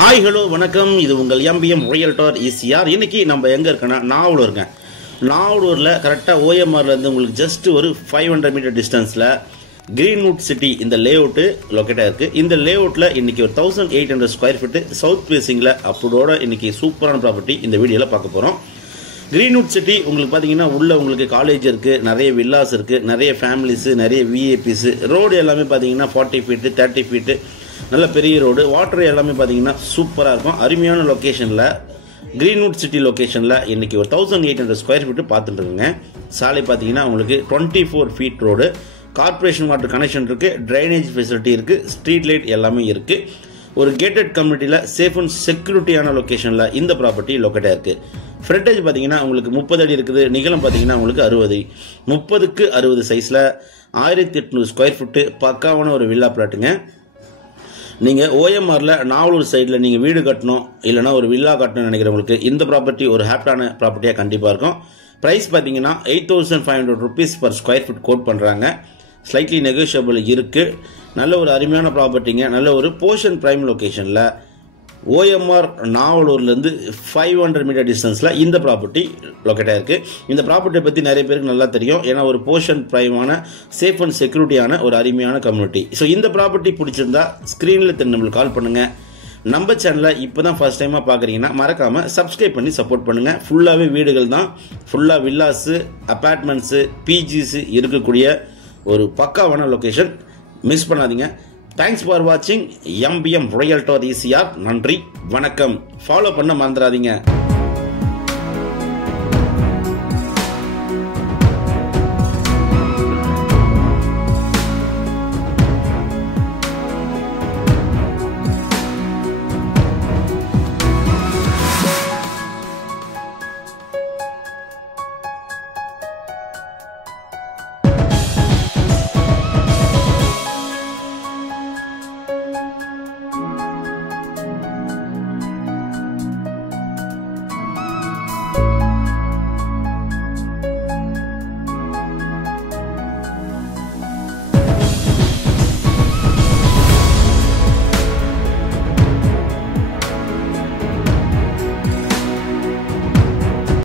Hi hello வணக்கம். இது உங்கள் எம்பிஎம் ரியல்டார் ஈசிஆர். இன்னைக்கு நம்ம எங்கே இருக்கோன்னா நாவலூர் இருக்கேன். நாவலூரில் கரெக்டாக ஓஎம்ஆர்லேருந்து உங்களுக்கு ஜஸ்ட் ஒரு 500 மீட்டர் டிஸ்டன்ஸில் கிரீன்வுட் சிட்டி இந்த லேஅவுட்டு லொக்கேட்டாக இருக்குது. இந்த லேஅவுட்டில் இன்றைக்கி ஒரு 1800 ஸ்கொயர் ஃபீட்டு சவுத் ஃபேஸிங்கில் அப்போட இன்றைக்கி சூப்பரான ப்ராப்பர்ட்டி இந்த வீடியோவில் பார்க்க போகிறோம். கிரீன்வுட் சிட்டி உங்களுக்கு பார்த்தீங்கன்னா உள்ளே உங்களுக்கு காலேஜ் இருக்குது, நிறைய வில்லாஸ் இருக்குது, நிறைய ஃபேமிலிஸு, நிறைய விஐபிஸு. ரோடு எல்லாமே பார்த்தீங்கன்னா 40 ஃபீட்டு 30 ஃபீட்டு நல்ல பெரிய ரோடு. வாட்டர் எல்லாமே பார்த்தீங்கன்னா சூப்பராக இருக்கும். அருமையான லொக்கேஷனில் கிரீன்வுட் சிட்டி லொக்கேஷனில் இன்றைக்கி ஒரு 1800 ஸ்கொயர் ஃபீட்டு பார்த்துட்டு இருக்குங்க. சாலை பார்த்தீங்கன்னா உங்களுக்கு 24 feet road, corporation water connection இருக்குது, ட்ரைனேஜ் ஃபெசிலிட்டி இருக்குது, ஸ்ட்ரீட் லைட் எல்லாமே இருக்குது. ஒரு கேட்டட் கம்யூனிட்டியில் சேஃப் அண்ட் செக்யூரிட்டியான லொக்கேஷனில் இந்த ப்ராப்பர்ட்டி லொக்கேட்டாக இருக்குது. ஃப்ரண்டேஜ் பார்த்தீங்கன்னா உங்களுக்கு 30 அடி இருக்குது. நிகழம் பார்த்தீங்கன்னா உங்களுக்கு 60 30க்கு 60 சைஸில் 1800 ஸ்கொயர் ஃபீட்டு பக்காவான ஒரு வில்லா பிளாட்டுங்க. நீங்கள் ஓஎம்ஆரில் நாவலூர் சைடில் நீங்கள் வீடு கட்டணும் இல்லைனா ஒரு வில்லா கட்டணும்னு நினைக்கிறவங்களுக்கு இந்த ப்ராப்பர்ட்டி ஒரு ஹாப்டான ப்ராப்பர்ட்டியாக கண்டிப்பாக இருக்கும். ப்ரைஸ் பார்த்தீங்கன்னா 8500 rupees per square feet quote பண்ணுறாங்க. ஸ்லைட்லி நெகோஷியபிள் இருக்குது. நல்ல ஒரு அருமையான ப்ராப்பர்ட்டிங்க. நல்ல ஒரு போர்ஷன் பிரைம் லொக்கேஷனில் ஓஎம்ஆர் நாவலூர்லேருந்து 500 மீட்டர் டிஸ்டன்ஸில் இந்த ப்ராப்பர்ட்டி லொக்கேட்டாக இருக்குது. இந்த ப்ராப்பர்ட்டியை பற்றி நிறைய பேருக்கு நல்லா தெரியும். ஏன்னா ஒரு போர்ஷன் பிரைமான சேஃப் அண்ட் செக்யூரிட்டியான ஒரு அருமையான கம்யூனிட்டி. ஸோ இந்த ப்ராப்பர்ட்டி பிடிச்சிருந்தா ஸ்க்ரீனில் நம்மளுக்கு கால் பண்ணுங்கள். நம்ம சேனலை இப்போ தான் ஃபர்ஸ்ட் டைமாக பார்க்குறீங்கன்னா மறக்காமல் சப்ஸ்கிரைப் பண்ணி சப்போர்ட் பண்ணுங்கள். ஃபுல்லாகவே வீடுகள் தான், ஃபுல்லாக வில்லாஸு, அப்பார்ட்மெண்ட்ஸு, பிஜிஸு இருக்கக்கூடிய ஒரு பக்காவான லொக்கேஷன். மிஸ் பண்ணாதீங்க. தேங்க்ஸ் ஃபார் வாட்சிங் எம்பிஎம் ரியல்டார் ஈசிஆர். நன்றி, வணக்கம். ஃபாலோ பண்ண மறந்துடாதீங்க.